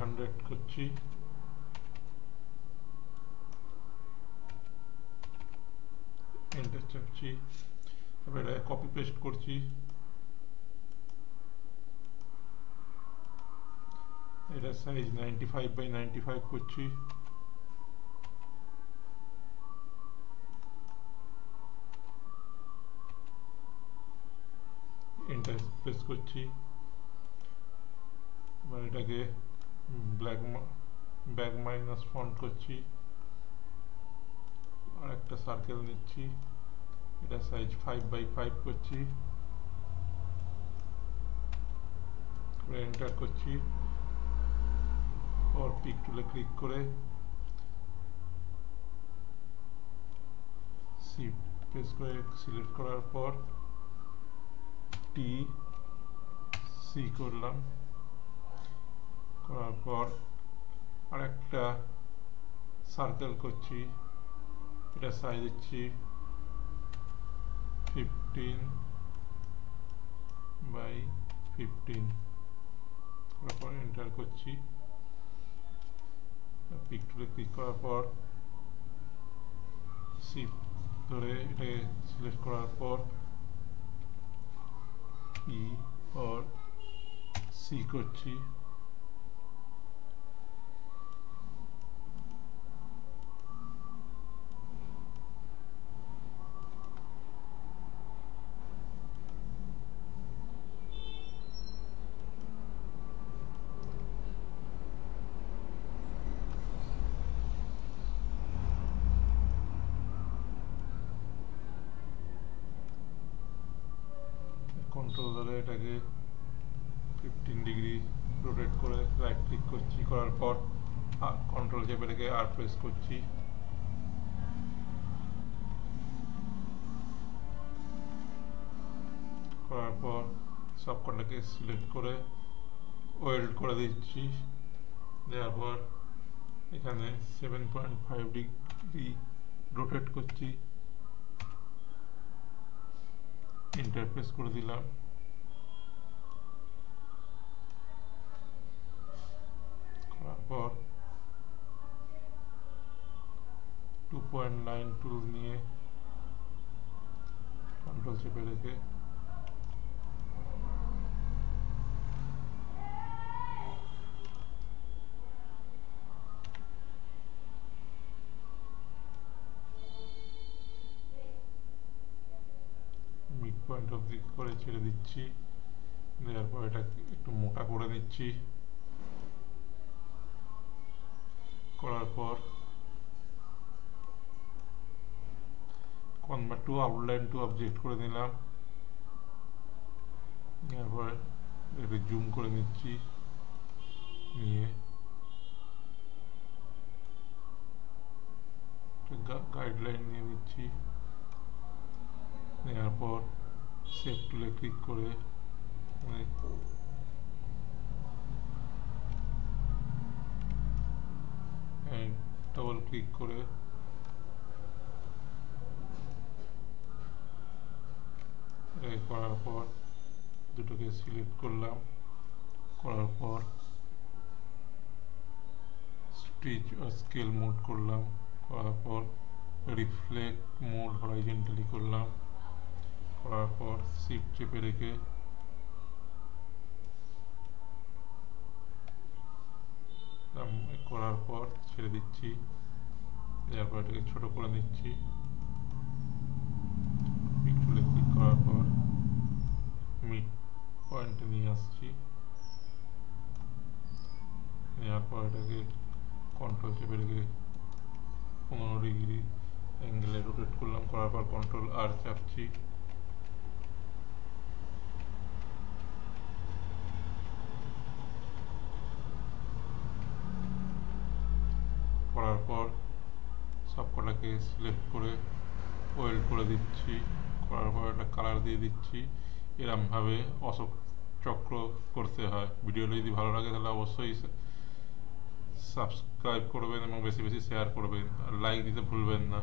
100 করছি, এন্টার চাপছি, তারপর এটা কপি পেস্ট করছি, এটা সাইজ 95/95 করছি, এন্টার প্রেস করছি। এবার এটাকে ব্যাক মাইনাস ফন্ট করছি, আর একটা সার্কেল নিচ্ছি, এটা সাইজ 5/5 করছি, এন্টার করছি। और পিক টুলে ক্লিক করে শিফট প্রেস করে সিলেক্ট করার পর টি সি করলাম, করার পর আরেকটা সার্কেল করছি, এটা সাইজ দিচ্ছি 15/15, তারপর এন্টার করছি। পিক টুলে ক্লিক করার পর শিফট ধরে এটাকে সিলেক্ট করার পর ই और সি করছি, কন্ট্রোল ধরে এটাকে 15 ডিগ্রি রোটেট করে রাইট ক্লিক করছি, করার পর কন্ট্রোল চেপে রেখে আর প্রেস করছি, করার পর সবকটাকে সিলেক্ট করে ওয়েল্ড করে দিচ্ছি, দেওয়ার পর এখানে 7.5 ডিগ্রি রোটেট করছি, এন্টার প্রেস করে দিলাম। করার পর 2.9 টুল নিয়ে কন্ট্রোল চেপে রেখে মিড পয়েন্ট অবধি করে ছেড়ে দিচ্ছি, দেওয়ার পর এটা একটু মোটা করে নিচ্ছি, করার পর convert to outline to object করে নিলাম, নেওয়ার পর একটু জুম করে নিচ্ছি, নিয়ে গাইডলাইন নিয়ে নিচ্ছি, নেওয়ার পর সেভ টুলে ক্লিক করে ডবল ক্লিক করে করার পর দুটোকে সিলেক্ট করলাম, করার পর স্টিচ ও স্কেল মোড করলাম, করার পর রিফ্লেক্ট মোড হরাইজন্টালি করলাম, করার পর শিফট চেপে রেখে করার পর ছেড়ে দিচ্ছি, এরপর এটাকে ছোট করে নিচ্ছি, পিক টুলে ক্লিক করার পর মিড পয়েন্টে নিয়ে আসছি, নেওয়ার পর এটাকে কন্ট্রোল চেপে রেখে 15 ডিগ্রি অ্যাঙ্গেলে রোটেট করলাম, করার পর কন্ট্রোল আর চাপছি, করার পর সবকটাকে সিলেক্ট করে ওয়েল্ড করে দিচ্ছি, করার পর একটা কালার দিয়ে দিচ্ছি। এরমভাবে অশোক চক্র করতে হয়। ভিডিওটা যদি ভালো লাগে তাহলে অবশ্যই সাবস্ক্রাইব করবেন এবং বেশি বেশি শেয়ার করবেন, আর লাইক দিতে ভুলবেন না।